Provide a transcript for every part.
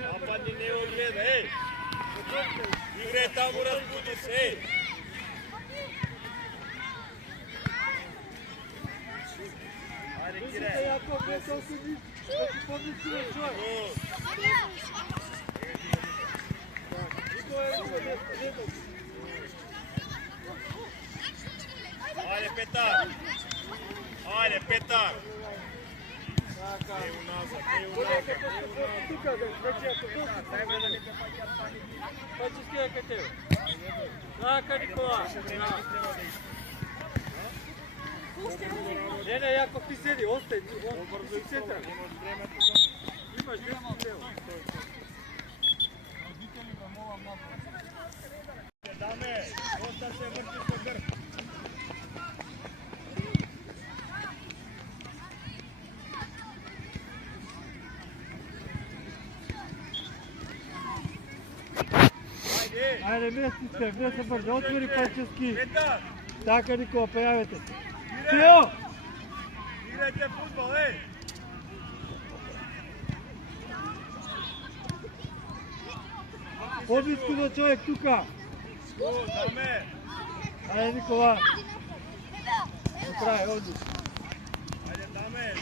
Napadni ne ogleda, ej! Igre tamo, razbudi se, ej! Ajde, Kire! Jako, gotov si mi, da ti podnici na čovjek. Ajde, Petar! Ajde, Petar! Evo nazad, evo nazad. Тука, вече ако дошли, па че ския кај тебе. Така, Никола. Не, Јаков, ти седи, остај, бързо и центра. Имаш 10 лева. Даме, доста се върти со грб. Ajde, vmesni se brzo, otvori Pačevski. Petar! Така, Никола, појавете се. Тео! Играјте фудбал, ей! Поблиску до човек тука. Даме! Ajde, Никола. Направи, одлично. Ajde, Dame,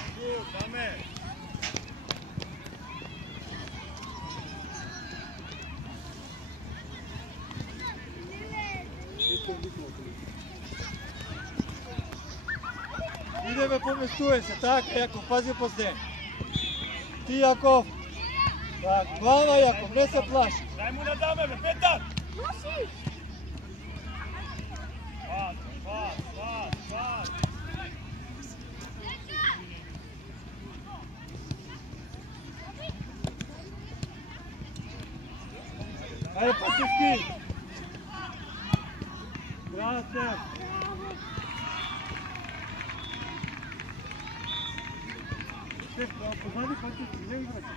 Dame! Идеме, поместуе се, така, Јаков, пази по стен. Ти, Јаков. Так, глава, Јаков, не се плаши. Дај му на Даме, бе, Петар! Пас! Ајде, Пачевски. Браво, Стеф. Стеф, позади Пачевски, не играчи.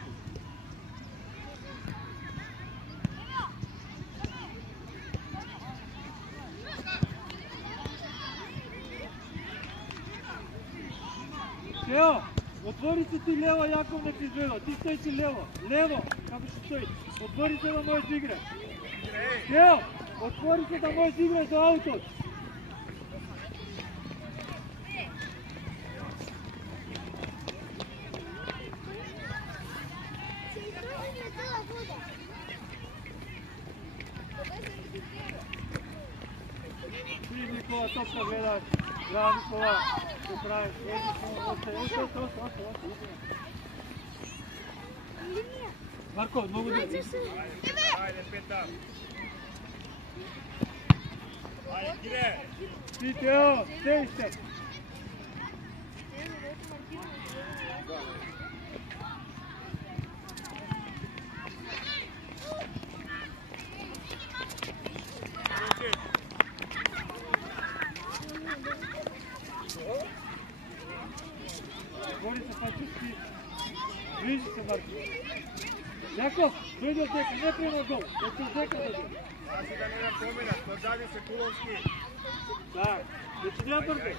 Тео, отвори се ти лево, Јаков не ти изведа. Ти стои си лево. Лево, како што стои. Отвори се да можеш да играш. Тео, отвори се да можеш да играш до аутот. Ти, Никола, топка гледаш. Браво, Никола. Го правиш. Още. Марко, многу добро. Ajde, Petar! Ajde, Kire! Ти, Тео, стеј се. Гори се Пачевски. Ближи се, Марко. Јаков, дојди од дека, не према гол. Од дека да дојди. Аз да не напоменат, позади се Куловски. Так, значи не бързо.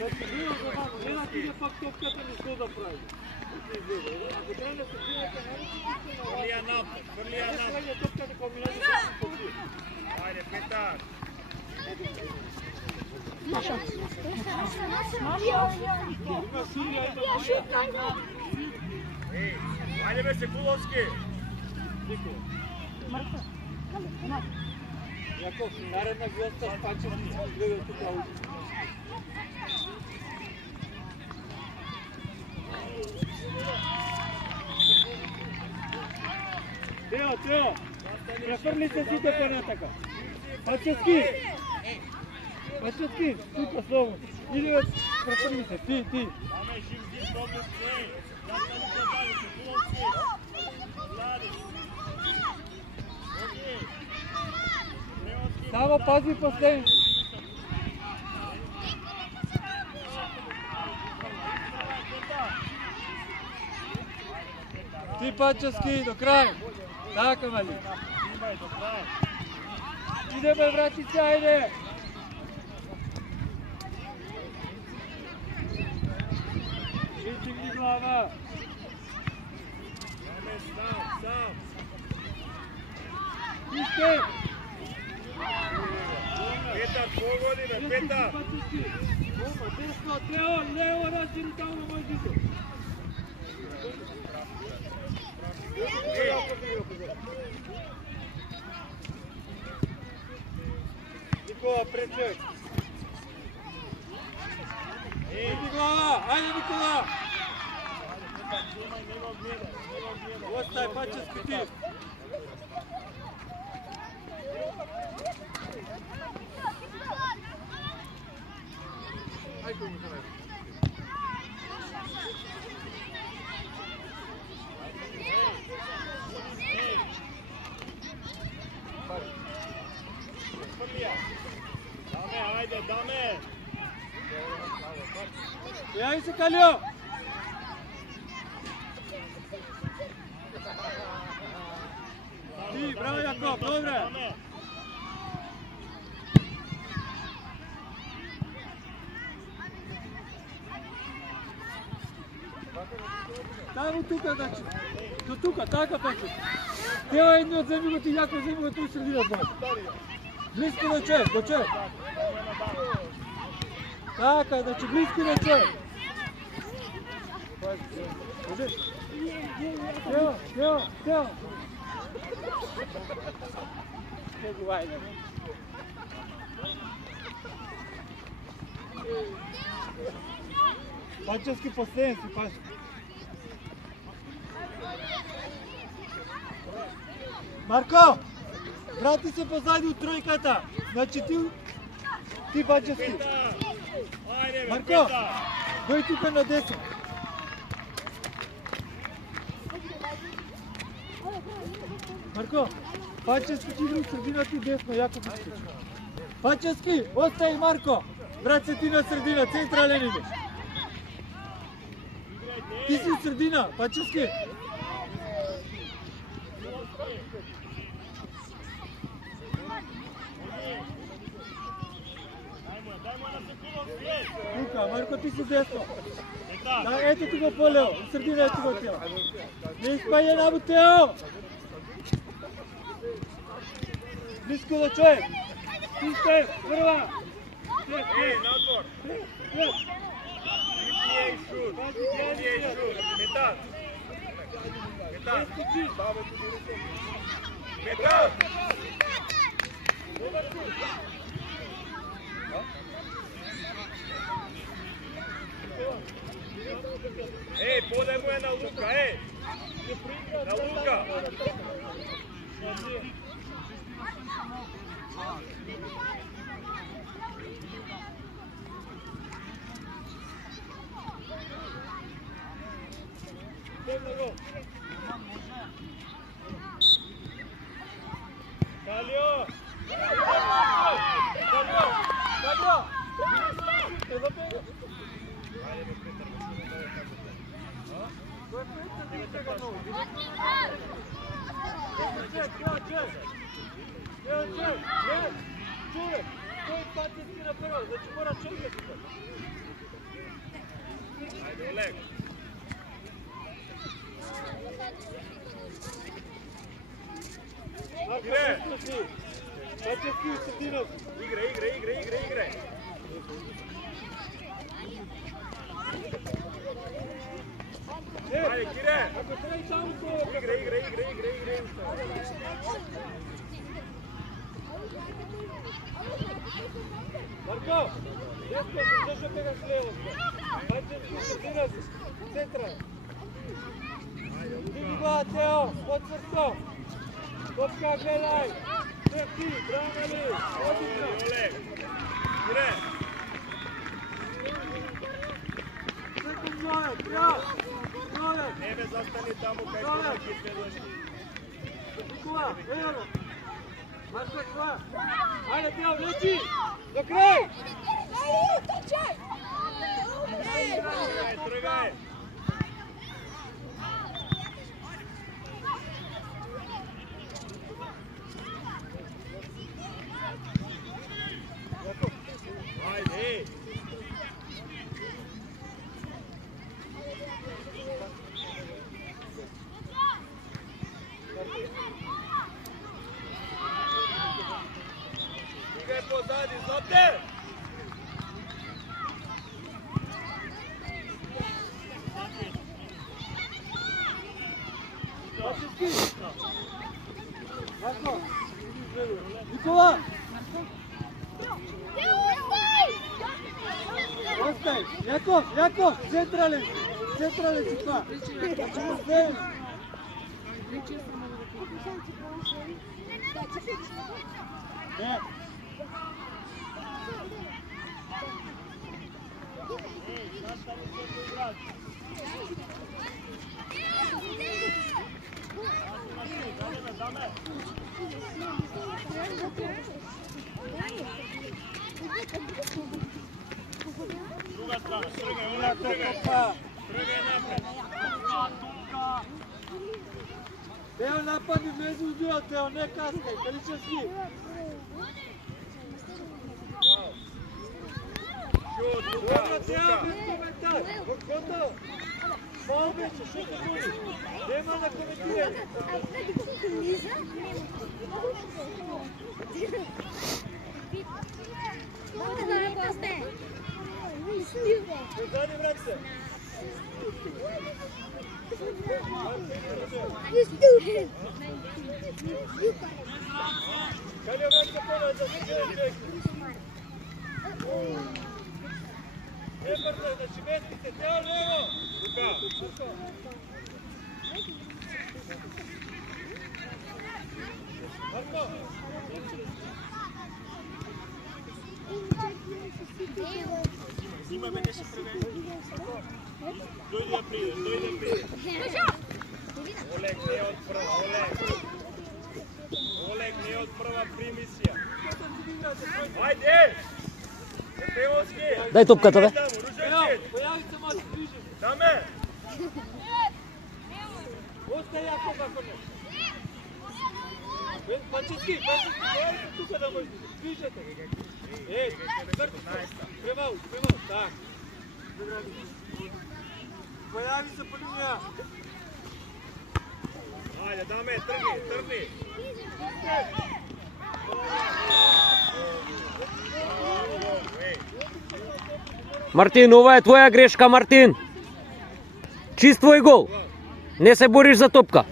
Да се гледа за мамо, не да тиде пак топката не што да прави. Ако трябва да се гледате, не си тиде на Хвърли я напад, хвърли я напад. Сваѓа топката по минути по ти. Ajde, Petar! Има Сирија, има Боја. Ej, ajde be se Kulovski! Марко, Јаков, наредна госта с Пачевски гледа тука уđe. Тео, префрли се сите пенатака. Пачевски, тука слободно. Иди, префрли се, ти. Dame, živ zid problem sve! Zastani pozadi se Kulovski! Pozadi! Само пази по стен. Ти, Пачевски, до крај. Така, мали. Идеме, братица, ајде. Вижи ми глава. Dame, sam! Степ! Петар, погоди бе, Петар! Ома, десно, Тео, лево, разшири таму на мој жито. Никола, пред човек. Иди глава, ајде Никола! Остај, Пачевски ти. Dame, ajde, dame! Javi se, Kaljo! Ti, bravo Jakov, dobre! Стави тука, значи. До тука, така паче. Тео едни од земји го ти, Јаков земји го ту средината. Близко до човек, до човек. Така, значи близко до човек. Тео, Тео, Тео. Тео, ајде. Пачевски последен си, Паче. Марко! Врати се позади от тројката. Значи ти Пачевски. Ajde, Марко! Петар! Дој тука на десно. Марко! Пачевски ти игра у средина, ти десно, јако ти скача. Пачевски, остај Марко! Врати се ти на средина, централен идеш. Ти си у средина, Пачевски! Тука, Марко, ти си десно. Да, ето ти го полео, у средина ето го Тео. Не испаѓа набу Тео! Близко до човек! Ти сте, прва! Ej, nadvor! Bitnije i šut! Bitnije i šut! Petar! Petar! Petar! Ej, podaj mu je na Luka, ej! Na Luka! Kaljo! Ajde, Oleg! Пачевски у средината. Играй! Ajde, Kire! Ако треба и само тоа. Играй! Марко, десно, зашо бегаш лево? Пачевски у средината. Центра. Диги глава, Тео, под црто. Топка, гледај. Ти, браво ли? Одисно. Oleg! Kire! Секунд Јојан, Јојан. Neme zastani tamo kaj ti neki predloži. Никола, ево. Марко, това. Ајде, Тео, влечи. До крај. Тргай! Ajde! Zlate! Пачевски! Марко! Никола! Остай! Яков! Централен си това! Не! Druga strana, trgaj napred. Teo napadi među udio, Teo, ne kaskaj, Kaličevski. Dobro, Teo, bez komentar. Gotovo. Malo veće, što se budi? Nema na komentiranje. Zadnji vrat se. Kalio vrat se ponovno za sviđenje čeki. Ne brzo, znači mestite, Teo levo. Luka. Marko. Zima me neće prve. Dojde prije. Oleg nije od prva, Oleg nije od prva primisija. Ajde! Peovski! Дай топката, бе. Появи се malo bliže. Dame! Остай Яков ако не. Пачевски, появите тука да можете. Движете. Према, так. Появи се по линија. Ajde, dame, trni. Мартин, ова е твоја грешка, Мартин. Чист твој гол. Не се бориш за топка.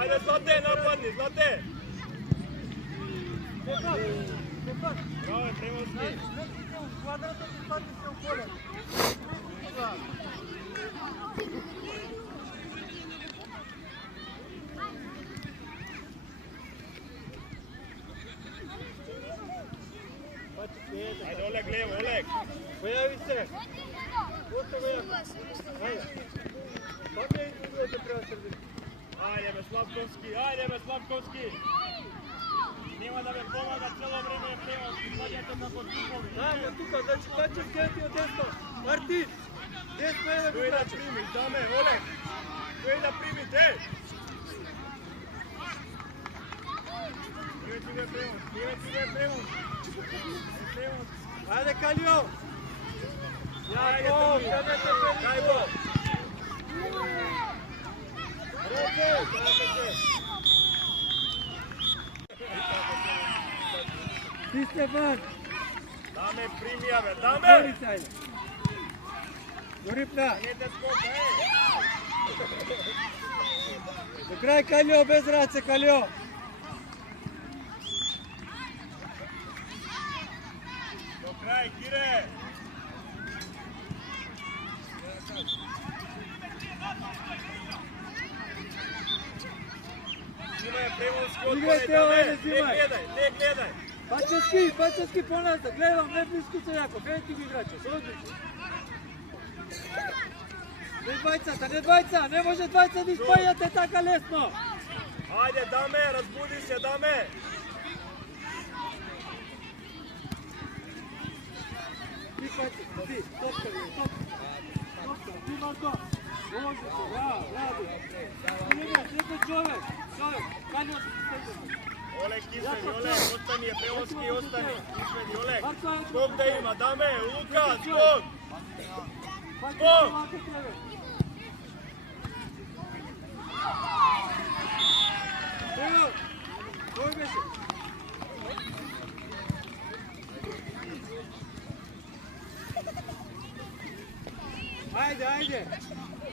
Ajde, Zlate, napadni, Zlate! Bravo je, Premovski. Ajde, Oleg, levo, Oleg. Появи се. Ajde, Slavkovski. Нема да ме помага цело време Преmovski, саѓате како типови. Да, тука, значи Пачевски ети од десно. Мартин, десно е да го Тој да праче. прими, даме, Олег. Тој да примите. Nije ti ga Premovski. Ајде, Калио. Ajde, trgi. Кајбо. Ти Стефан. Dame, primija me, dame! Гори се, ајде. До рипна. Не те скока, До крај Калио, без раце, Калио. До крај, Кире! Снимај Преmovски отпоре, Играйте, даме! ајде, Не снимај. гледај! Пачевски поназад, гледам, не близко се Јаков, еј ти ги играче, одлично. Не двајца, не може двајца да испајате така лесно. Ајде, даме, разбуди се, даме! Ти Пачевски, ти, топка ви, топка, ти Марко. Може се, браво. Некој човек, Калио се стегне. Олег Кисведи, Олег, остани je Prevoski, ostani. Kisvedi, Олег. Skok da ima, dame, Luka, skok! Skok! Evo, koji beše? Ajde, ajde,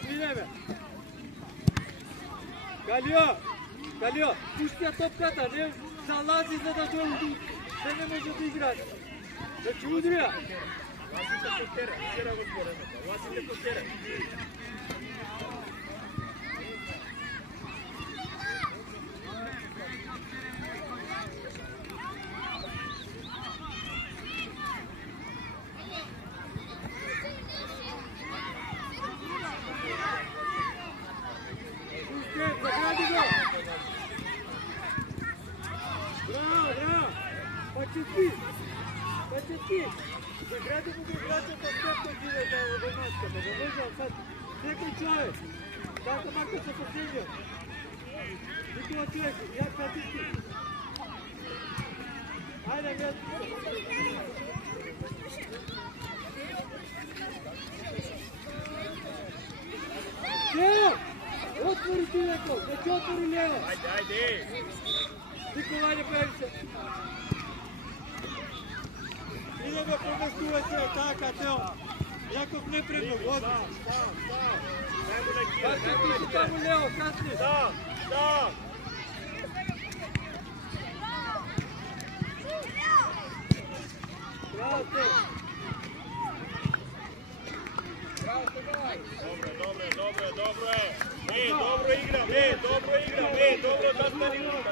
ideme. Kalio, pušti ja topkata, ne zalazi za da dođu, da ne može da igrati. Znači udrija. Vlasite kod teren, tjera gospode, vlasite kod teren. Почти. Загради му го играча по скъпто живе за обърнаската. Да виждам sad некој човек. Така мако се посеđa. Никола човек, ја пратишки. Ajde, gledaj. Teo! Otvori ti neko, znači otvori lijevo. Ajde, ajde. Nikola, ajde, pravi se. Idemo pomestuje se, taka, Teo. Jakov neprednog, odmah. Stav. Najmo nekira, Kako ti si tamo lijevo, kasnije. Stav. Bravo, Teo. Dobro. Dobro igram, dobro, zastani Luka,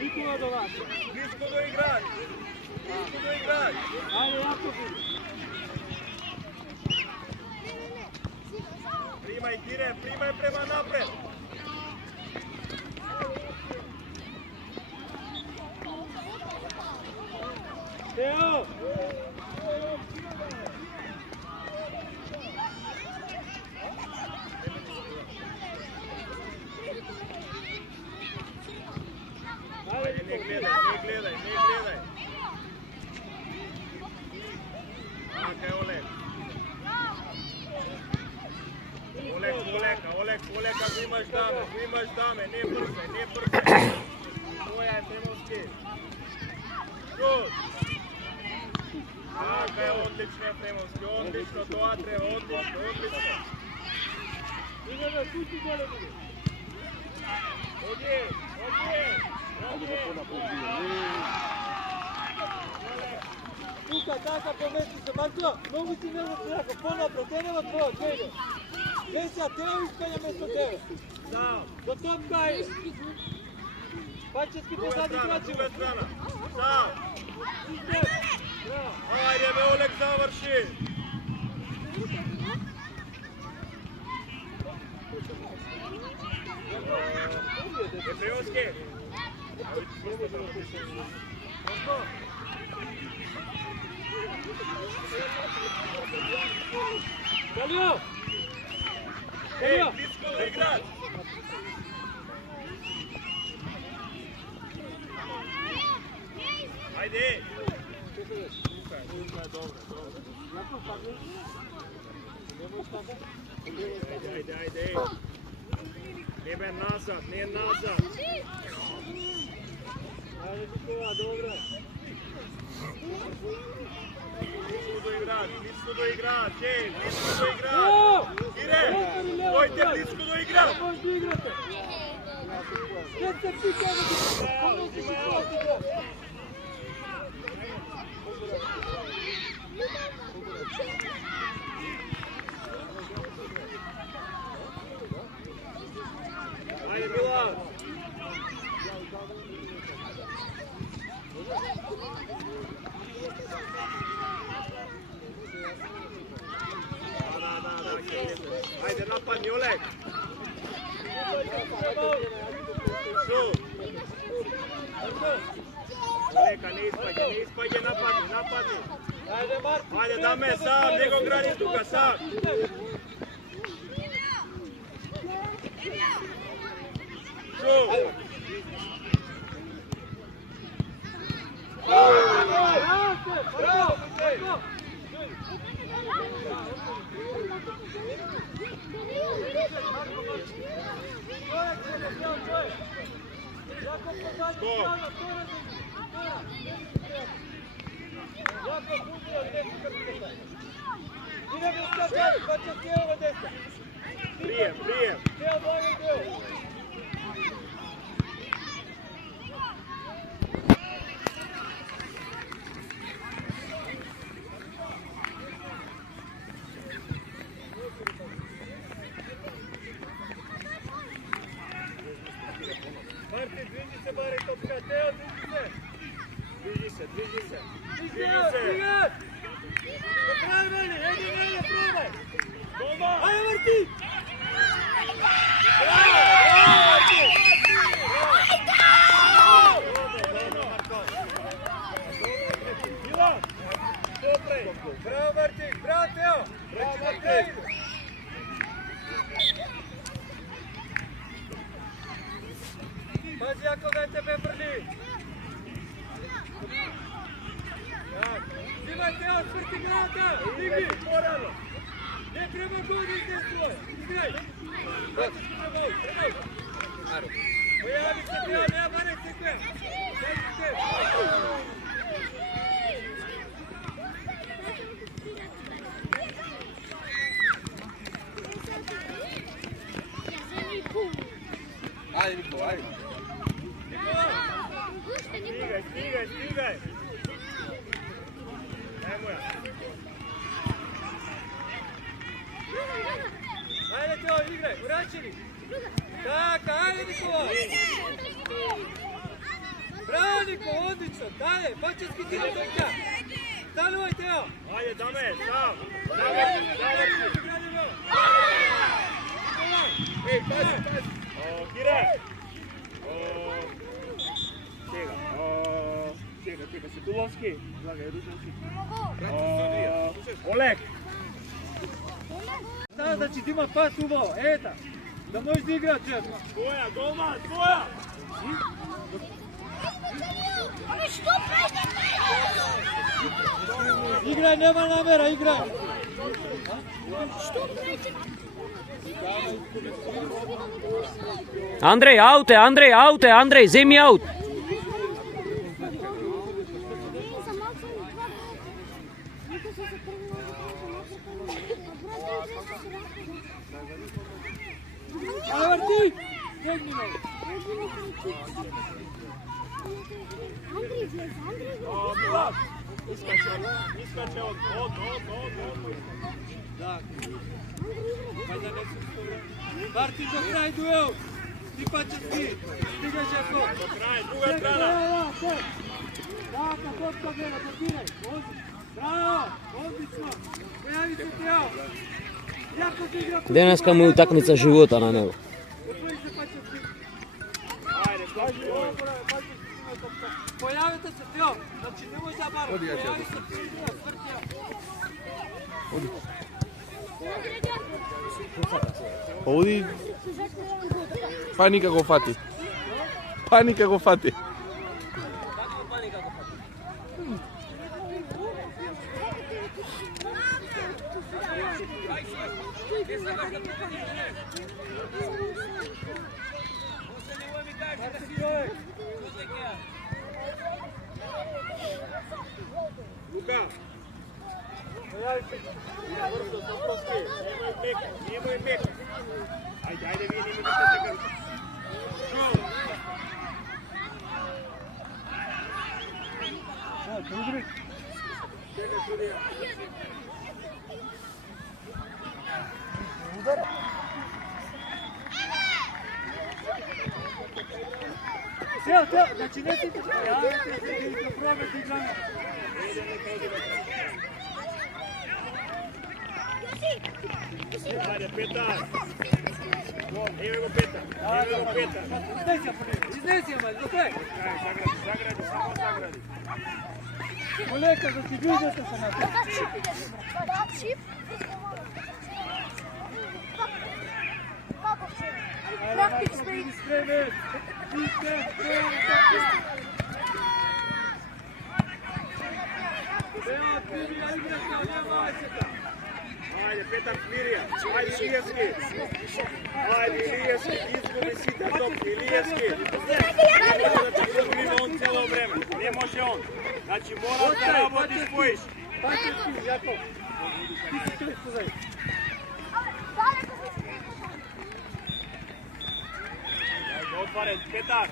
Nikola do vas. Blisko do igrač. Ajde, jako budi. Primaj Kire, primaj prema napred. Teo! Ajde, ne gledaj. Aka je Oleg. Oleka, imaš dame, ne brzaj. Tvoja je Premovski. Šut. Aka je odlično Premovski, odlično, to treba, odlično. Idemo, kući dole budi. Ovdje. Luka, taka pomesti se, Marko, mogu ti nema trako, ponapred, te nema tvoja, Teo. Vesja, Teo ispenja mesto tebe. Stav. Do topka je. Pačetski pozadi kraćemo. Druga strana. Stav. Bravo. Ajde, me Oleg završi. Je Prevoski. Kalio! Blisko do igrač. Ajde. Luka je dobro. Ajde. Nije nazad. Ajde, Nikola, dobro. Blisko do igrač. Ire, dojte blisko do igrač. Možda igrate. Gdje se pika ne pomesti se kvati go. Ajde, Milan. Ajde, napadni Oleg. Šut. Oleka, ne ispajde, napadni. Ajde, Marko. Ajde, dame, sam, nego grani tuka, sam. Šut. Браво! Прием, прием. Мартин, движи се, баре, топка, Тео, движи се. Движи се. Стигат! Направи, Вали, еди, пробай! Дома! Ајде, Мартин! Браво, Мартин! Браво, Тео! Браво, Мартин! Пази, ако да тебе брли! Взимай, Тео, сврти играта! Игри! Не треба гол да изнесува! Играй! Бачешки требал! Појави се, Тео, не баре секоја! Ајде, Никола, ајде. Стигај! Немоја. Ајде, Тео, играј, урачени! Така, ајде, Никола! Браво, Никола, одлично! Дале, бачески ти не тока! Станувај, Тео! Ајде, даме, сам! Заврши! Ей, пази! Кире! Чека, Сидуловски. Олег! Става, значи да има пас убаво, ета! Да можеш да игра честно! Твоја, голман, твоја! Играј, нема намера, играј! Andrej, Andrej, zemi aut. Ајде, Стегни ме! Искаче од. Да. Вајда не се стора. Мартин до крај дуел! Типачески! Стигаш ако! Крај, друга страна! Така, топка гледа, побирај! Браво! Одлично! Појави се Тео! Јако се игра! Денеска му утакмица живота на него. Отвори се Пачевски! Ајде, слажи го! Појавите се Тео! Значи немој да бара! Појави се Тео! Оди. Паника го фати. Паника го фати. Лука! Врзо, Сопровски! Немој мека! Ајде, вие немој да се текам! Чекај, судија! Тео, значи не си јавите се и да пробаме да играме. Ајде, Петар! Ево го Петар! Изнеси, ама, до крај! Загради, само загради! Полека, да си виждате се на това. Практично. Nema Smirija igrati, a nema Ajseta. Ajde, Petar Smirija. Ajde, Ilijeski. Ajde, Ilijeski. Izgubi si te topki. Ilijeski. Da će izgubimo on cijelo vreme. Ne može on. Znači, moraš da raboti spojiš. Pačevski, Jakov. Ti si tu ispozaj. Ajde, otvare, Petar.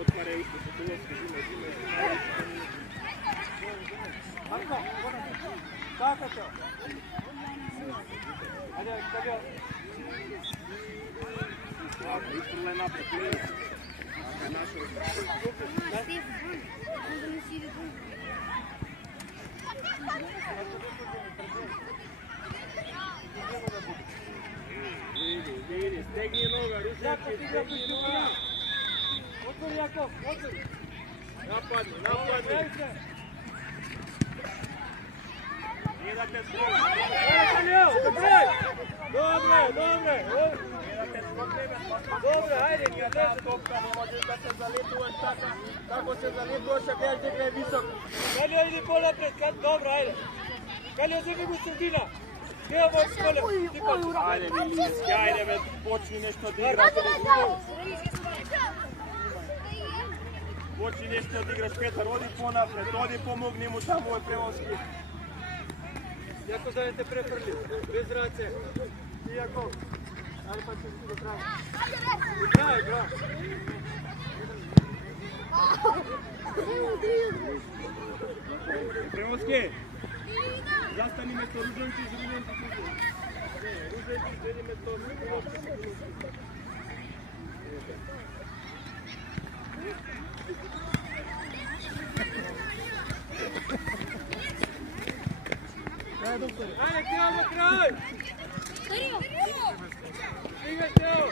Otvare, isto se Tulovski. Zime. Marko, kako to? Ajde, stavio. Istrle napred. Vidi, stegni noga, Ruževski, stegni noga. Otvori, Jakov, otvori. Napadni. Nije da te skrovi. Dobre. Dobro, ajde, Nije da topka, ne možeš da se zalituješ tako. Kako se zalituješ, a gledaš gdje je visok. Kalio, idi pola pred, dobro, ajde. Kalio, zemi mu sredina. Gdje je moć kola? Ajde, Ilijeski, ajde, već počni nešto da igraš. Počni nešto da igraš, Petar, odi ponapred, odi pomogni mu tamo ovaj Prevonski. Jako da te preprli, bez race. I Jakov. Ajde pa ćeš ti do kraja. Igraj. Prevonski, zastani mesto Ruževčić. Ruževčić, želi mesto Ruževčić. Ajde, Teo na kraj! Stigaj, Teo!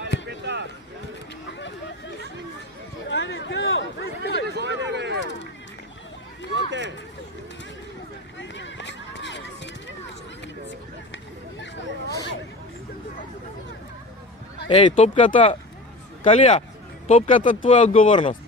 Ajde, Petar! Ajde, Teo! Ajde, be! Idete! Ej, топката, Калија, топката твоја одговорност.